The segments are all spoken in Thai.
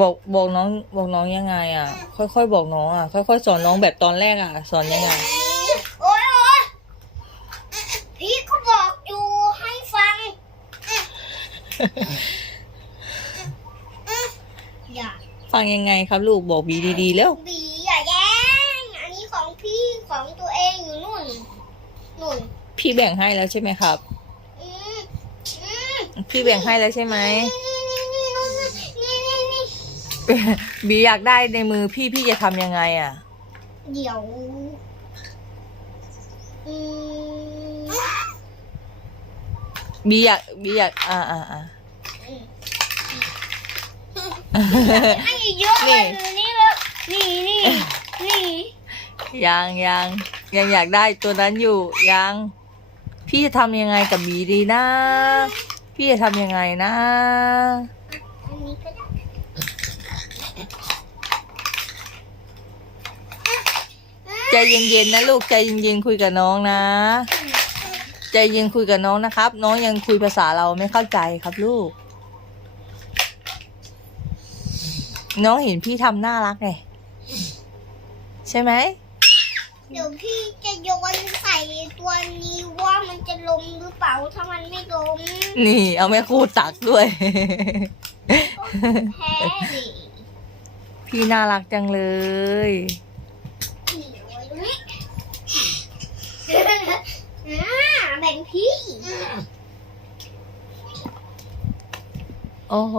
บอกบอกน้องบอกน้องยังไงอะ ค่อยๆบอกน้องอะ ค่อยๆสอนน้องแบบตอนแรกอะ สอนยังไง โอ๊ยโอ๊ยพี่ก็บอกอยู่ให้ฟัง อย่าฟังยังไงครับลูกบอกบีดีๆแล้วบีอย่าแย่ง อันนี้ของพี่ของตัวเองอยู่นู่นนู่นพี่แบ่งให้แล้วใช่ไหมครับ อืมอืมพี่แบ่งให้แล้วใช่ไหมนี่นี่นี่นี่นี่นี่ บีอยากได้ในมือพี่พี่จะทำยังไงอะ เดี๋ยว อืมบีอยากบีอยากอ่าอ่าอ่าให้เยอะเลยนี่เลยนี่นี่นี่ยังยังยังอยากได้ตัวนั้นอยู่ยัง พี่จะทำยังไงกับบีดีนะ พี่จะทำยังไงนะ อันนี้ก็ได้ ใจเย็นๆนะลูกใจเย็นๆคุยกับน้องนะ ใจเย็นคุยกับน้องนะครับ น้องยังคุยภาษาเราไม่เข้าใจครับลูก น้องเห็นพี่ทำน่ารักไงใช่ไหมเดี๋ยวพี่จะโยนใส่ตัวนี้ว่ามันจะลมหรือเปล่าถ้ามันไม่ลมนี่ เอาแม่ครูตักด้วย แพ้ดิพี่น่ารักจังเลย นี่ไว้ตรงนี้อ่า แบ่งพี่ โอ้โห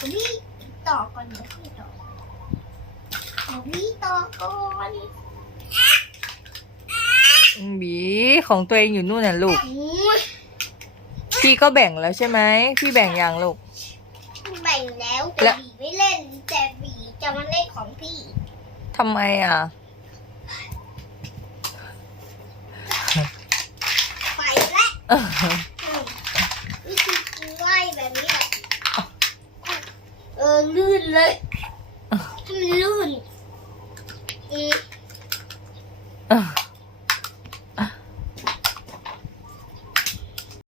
พี่ต่อก่อนเดี๋ยวพี่ต่อเดี๋ยวพี่ต่อก่อนบีของตัวเองอยู่นู่นน่ะลูกอืมพี่ก็แบ่งแล้วใช่ไหม พี่แบ่งอย่างลูก แบ่งแล้วแล้แต่วบีไม่เล่น แต่บีจะมาเล่นของพี่ท ทำไมอะ ไปแล้ววิธีไหวแบบนี้แหลเออลื่นเลยทำไมลื่นอืม